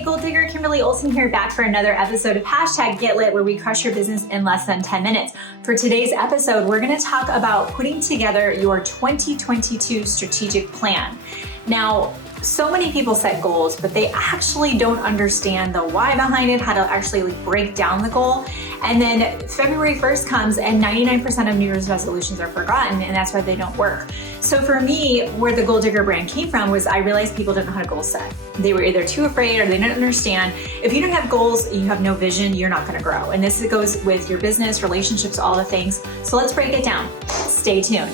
Hey, Goal Digger, Kimberly Olsen here, back for another episode of #GetLit, where we crush your business in less than 10 minutes. For today's episode, we're going to talk about putting together your 2022 strategic plan. Now, so many people set goals, but they actually don't understand the why behind it, how to actually break down the goal. And then February 1st comes and 99% of New Year's resolutions are forgotten, and that's why they don't work. So for me, where the Goal Digger brand came from was I realized people didn't know how to goal set. They were either too afraid or they didn't understand. If you don't have goals, you have no vision, you're not gonna grow. And this goes with your business, relationships, all the things. So let's break it down. Stay tuned.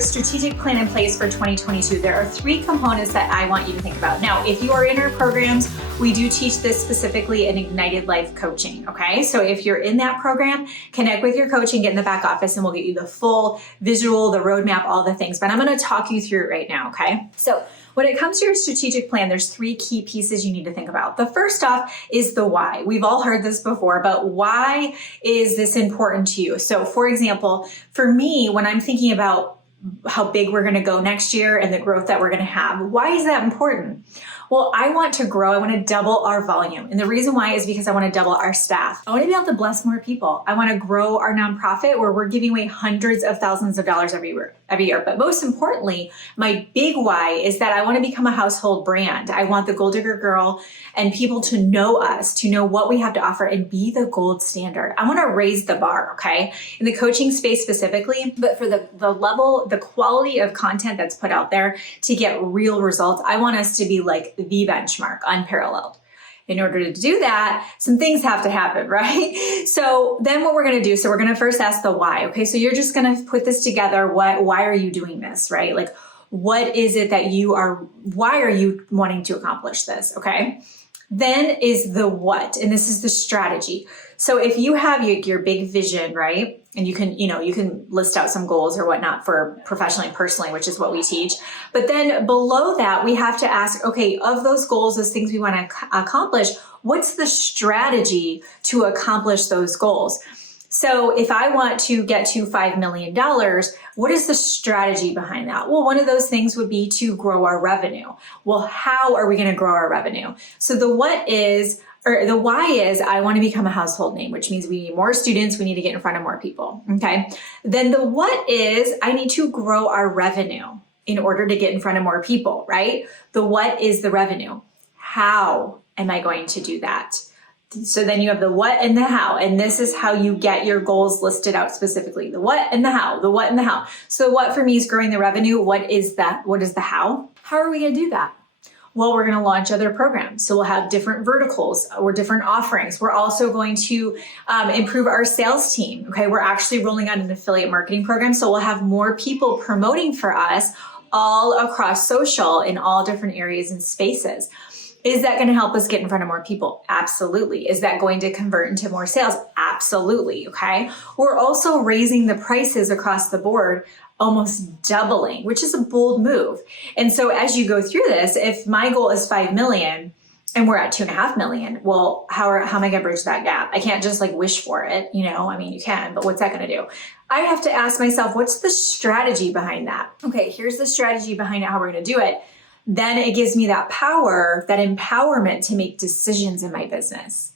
Strategic plan in place for 2022. There are 3 components that I want you to think about. Now, if you are in our programs, we do teach this specifically in Ignited Life Coaching, okay? So if you're in that program, connect with your coach and get in the back office and we'll get you the full visual, the roadmap, all the things. But I'm gonna talk you through it right now, okay? So when it comes to your strategic plan, there's 3 key pieces you need to think about. The first off is the why. We've all heard this before, but why is this important to you? So for example, for me, when I'm thinking about how big we're going to go next year and the growth that we're going to have. Why is that important? Well, I want to grow. I want to double our volume. And the reason why is because I want to double our staff. I want to be able to bless more people. I want to grow our nonprofit where we're giving away hundreds of thousands of dollars every year. But most importantly, my big why is that I want to become a household brand. I want the Goal Digger girl and people to know us, to know what we have to offer and be the gold standard. I want to raise the bar, okay? In the coaching space specifically, but for the level, the quality of content that's put out there to get real results, I want us to be like the benchmark, unparalleled. In order to do that, some things have to happen, right? So then what we're going to do, so we're going to first ask the why. Okay, so you're just going to put this together. Why are you doing this, right? Like, what is it that why are you wanting to accomplish this? Okay. Then is the what, and this is the strategy. So if you have your big vision, right? And you can list out some goals or whatnot for professionally and personally, which is what we teach. But then below that, we have to ask, okay, of those goals, those things we want to accomplish, what's the strategy to accomplish those goals? So if I want to get to $5 million, what is the strategy behind that? Well, one of those things would be to grow our revenue. Well, how are we going to grow our revenue? So the why is I want to become a household name, which means we need more students. We need to get in front of more people. Okay. Then the what is I need to grow our revenue in order to get in front of more people, right? The what is the revenue. How am I going to do that? So then you have the what and the how, and this is how you get your goals listed out specifically. The what and the how, the what and the how. So what for me is growing the revenue. What is that? What is the how? How are we going to do that? Well, we're going to launch other programs. So we'll have different verticals or different offerings. We're also going to improve our sales team. Okay. We're actually rolling out an affiliate marketing program. So we'll have more people promoting for us all across social in all different areas and spaces. Is that going to help us get in front of more people? Absolutely. Is that going to convert into more sales? Absolutely. Okay. We're also raising the prices across the board, almost doubling, which is a bold move. And so as you go through this, if my goal is 5 million and we're at 2.5 million, well, how am I going to bridge that gap? I can't just like wish for it. I mean, you can, but what's that going to do? I have to ask myself, what's the strategy behind that? Okay. Here's the strategy behind it, how we're going to do it. Then it gives me that power, that empowerment to make decisions in my business.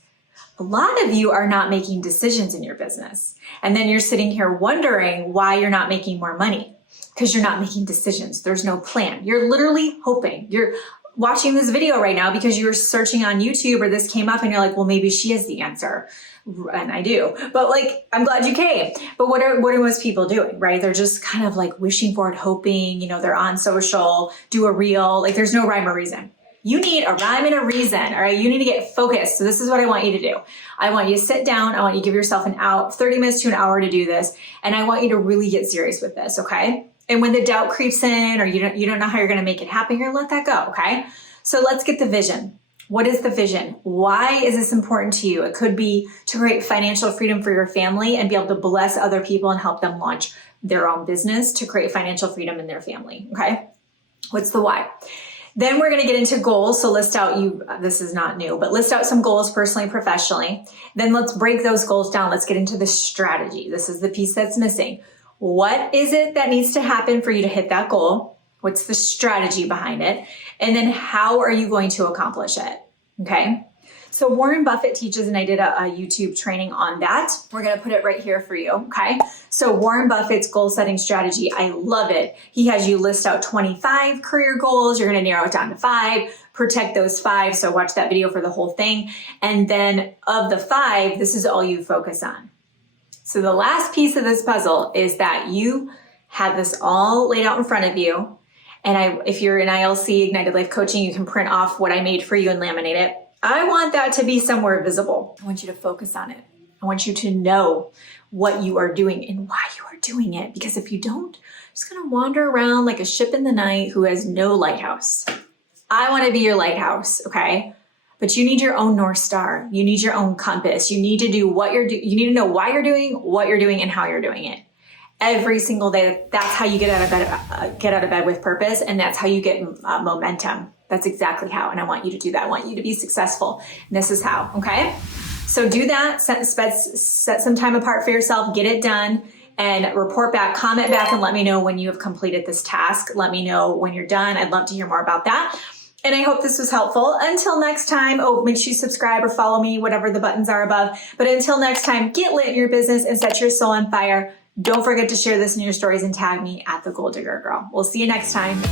A lot of you are not making decisions in your business. And then you're sitting here wondering why you're not making more money because you're not making decisions. There's no plan. You're literally hoping. You're watching this video right now because you were searching on YouTube or this came up and you're like, well, maybe she has the answer. And I do, but like, I'm glad you came. But what are most people doing, right? They're just kind of like wishing for it, hoping, they're on social, do a reel, like there's no rhyme or reason. You need a rhyme and a reason, all right? You need to get focused. So this is what I want you to do. I want you to sit down. I want you to give yourself 30 minutes to an hour to do this. And I want you to really get serious with this, okay? And when the doubt creeps in or you don't know how you're going to make it happen, you're going to let that go, okay? So let's get the vision. What is the vision? Why is this important to you? It could be to create financial freedom for your family and be able to bless other people and help them launch their own business to create financial freedom in their family. Okay. What's the why? Then we're going to get into goals. So list out this is not new, but list out some goals personally, professionally. Then let's break those goals down. Let's get into the strategy. This is the piece that's missing. What is it that needs to happen for you to hit that goal? What's the strategy behind it? And then how are you going to accomplish it? Okay. So Warren Buffett teaches, and I did a YouTube training on that. We're going to put it right here for you. Okay. So Warren Buffett's goal setting strategy, I love it. He has you list out 25 career goals. You're going to narrow it down to 5, protect those 5. So watch that video for the whole thing. And then of the 5, this is all you focus on. So the last piece of this puzzle is that you have this all laid out in front of you. And if you're in ILC, Ignited Life Coaching, you can print off what I made for you and laminate it. I want that to be somewhere visible. I want you to focus on it. I want you to know what you are doing and why you are doing it. Because if you don't, you're just going to wander around like a ship in the night who has no lighthouse. I want to be your lighthouse, okay? But you need your own North Star. You need your own compass. You need to do what you're doing. You need to know why you're doing, what you're doing, and how you're doing it. Every single day, that's how you get out of bed with purpose, and that's how you get momentum. That's exactly how, and I want you to do that. I want you to be successful, and this is how, okay? So do that, set some time apart for yourself, get it done, and report back, comment back, and let me know when you have completed this task. Let me know when you're done. I'd love to hear more about that. And I hope this was helpful. Until next time, make sure you subscribe or follow me, whatever the buttons are above. But until next time, get lit in your business and set your soul on fire. Don't forget to share this in your stories and tag me at The Goal Digger Girl. We'll see you next time.